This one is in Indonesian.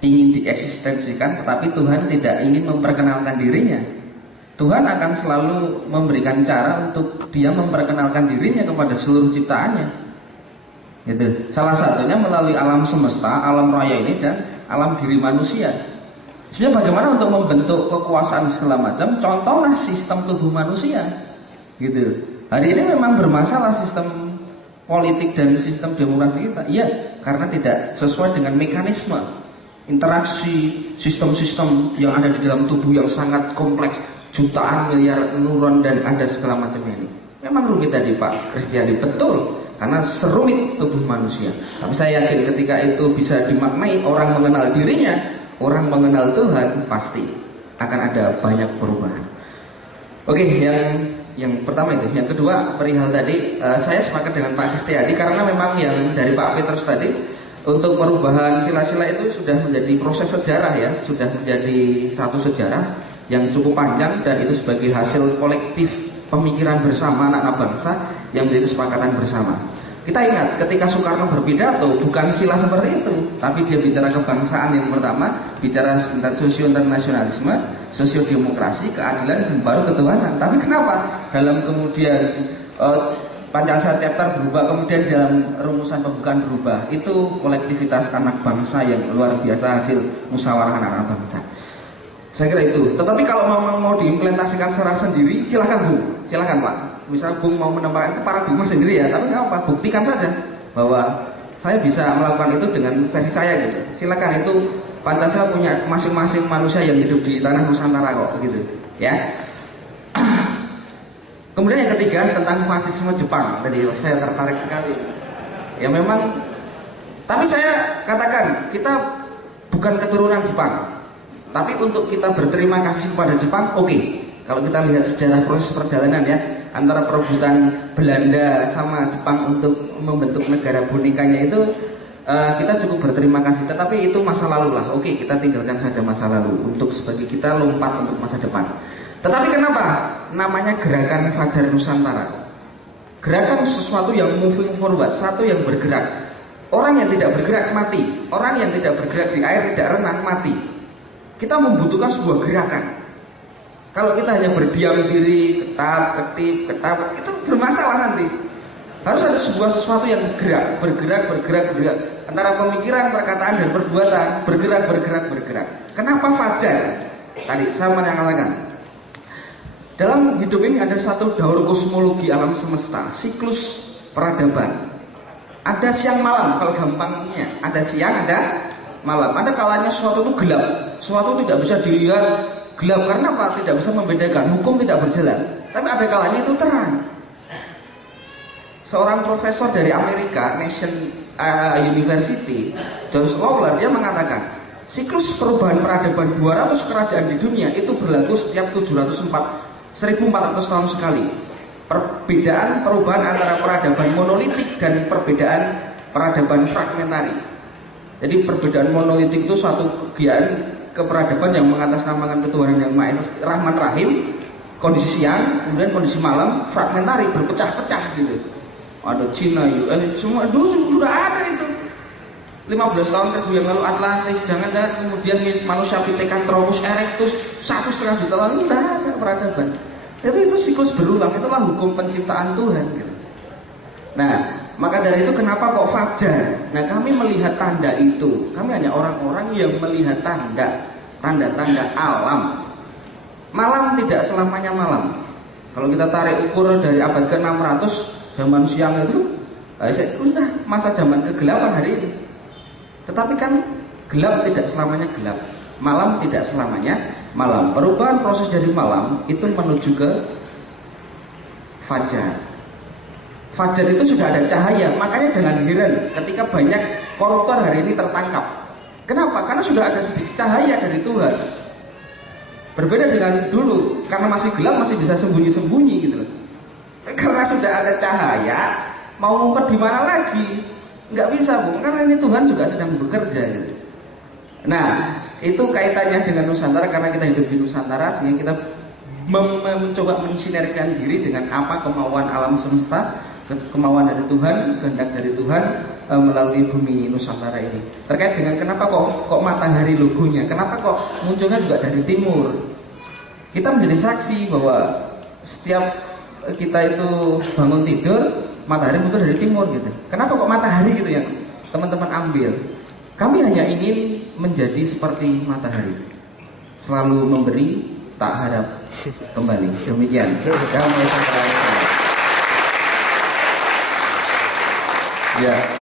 ingin dieksistensikan, tetapi Tuhan tidak ingin memperkenalkan dirinya. Tuhan akan selalu memberikan cara untuk dia memperkenalkan dirinya kepada seluruh ciptaannya. Gitu. Salah satunya melalui alam semesta, alam raya ini dan alam diri manusia. Sebenarnya bagaimana untuk membentuk kekuasaan segala macam, contohlah sistem tubuh manusia. Gitu. Hari ini memang bermasalah sistem politik dan sistem demokrasi kita. Iya, karena tidak sesuai dengan mekanisme interaksi sistem-sistem yang ada di dalam tubuh yang sangat kompleks, jutaan miliar neuron dan ada segala macamnya ini. Memang rumit tadi Pak Kristiadi, betul, karena serumit tubuh manusia. Tapi saya yakin ketika itu bisa dimaknai, orang mengenal dirinya, orang mengenal Tuhan, pasti akan ada banyak perubahan. Oke, yang pertama itu. Yang kedua, perihal tadi, saya sepakat dengan Pak Kristiadi karena memang yang dari Pak Petrus tadi, untuk perubahan sila-sila itu sudah menjadi proses sejarah ya, sudah menjadi satu sejarah yang cukup panjang dan itu sebagai hasil kolektif pemikiran bersama anak-anak bangsa yang menjadi kesepakatan bersama. Kita ingat ketika Soekarno berpidato bukan sila seperti itu, tapi dia bicara kebangsaan yang pertama, bicara sosio-internasionalisme, sosio-demokrasi, keadilan dan baru ketuhanan. Tapi kenapa dalam kemudian Pancasila chapter berubah, kemudian dalam rumusan pembukaan berubah? Itu kolektivitas anak bangsa yang luar biasa, hasil musyawarah anak-anak bangsa. Saya kira itu. Tetapi kalau memang mau diimplementasikan secara sendiri, silakan Bung, silakan Pak. Misalnya Bung mau menempatkan paradigma sendiri ya, tapi nggak apa, buktikan saja bahwa saya bisa melakukan itu dengan versi saya gitu. Silakan, itu Pancasila punya masing-masing manusia yang hidup di tanah Nusantara kok, gitu ya. Kemudian yang ketiga tentang fasisme Jepang, tadi saya tertarik sekali. Ya memang, tapi saya katakan kita bukan keturunan Jepang. Tapi untuk kita berterima kasih kepada Jepang, oke. Kalau kita lihat sejarah proses perjalanan ya, antara perebutan Belanda sama Jepang untuk membentuk negara bonekanya itu, kita cukup berterima kasih. Tetapi itu masa lalu lah. Oke, kita tinggalkan saja masa lalu untuk sebagai kita lompat untuk masa depan. Tetapi kenapa namanya gerakan Fajar Nusantara? Gerakan sesuatu yang moving forward, satu yang bergerak. Orang yang tidak bergerak mati, orang yang tidak bergerak di air tidak renang mati. Kita membutuhkan sebuah gerakan. Kalau kita hanya berdiam diri, ketap, itu bermasalah nanti. Harus ada sesuatu yang bergerak. Antara pemikiran, perkataan, dan perbuatan, bergerak. Kenapa Fajar? Tadi saya menyatakan, dalam hidup ini ada satu daur kosmologi alam semesta, siklus peradaban. Ada siang malam, kalau gampangnya, ada siang, ada malam. Ada kalanya sesuatu itu gelap, sesuatu tidak bisa dilihat gelap karena apa? Tidak bisa membedakan, hukum tidak berjalan. Tapi ada kalanya itu terang. Seorang profesor dari Amerika, University, John Lawler, dia mengatakan siklus perubahan peradaban 200 kerajaan di dunia itu berlaku setiap 1400 tahun sekali. Perubahan antara peradaban monolitik dan perbedaan peradaban fragmentari. Jadi perbedaan monolitik itu suatu kegiatan keperadaban yang mengatasnamakan ketuhanan yang Maha Esa, Rahman Rahim, kondisi siang, kemudian kondisi malam, fragmentari, berpecah-pecah gitu. Ada Cina, US, semua dulu sudah ada itu. 15 tahun yang lalu Atlantis, jangan-jangan kemudian manusia Pithecanthropus erectus 1,5 juta lalu sudah ada peradaban. Itu siklus berulang, itulah hukum penciptaan Tuhan gitu. Nah, maka dari itu kenapa kok fajar? Nah, kami melihat tanda itu. Kami hanya orang-orang yang melihat tanda-tanda alam. Malam tidak selamanya malam. Kalau kita tarik ukur dari abad ke-600 zaman siang itu, sudah masa zaman kegelapan hari ini. Tetapi kan gelap tidak selamanya gelap, malam tidak selamanya malam. Perubahan proses dari malam itu menuju ke fajar. Fajar itu sudah ada cahaya, makanya jangan heran ketika banyak koruptor hari ini tertangkap. Kenapa? Karena sudah ada sedikit cahaya dari Tuhan. Berbeda dengan dulu, karena masih gelap masih bisa sembunyi-sembunyi gitu loh. Karena sudah ada cahaya, mau ngumpet di mana lagi? Nggak bisa, Bung, karena ini Tuhan juga sedang bekerja gitu. Nah, itu kaitannya dengan Nusantara, karena kita hidup di Nusantara, sehingga kita mencoba mensinergikan diri dengan apa kemauan alam semesta, kemauan dari Tuhan, kehendak dari Tuhan, melalui bumi Nusantara ini. Terkait dengan kenapa kok matahari logonya, kenapa kok munculnya juga dari timur. Kita menjadi saksi bahwa setiap kita itu bangun tidur, matahari muncul dari timur gitu. Kenapa kok matahari gitu yang teman-teman ambil? Kami hanya ingin menjadi seperti matahari, selalu memberi, tak harap kembali. Demikian. Ya.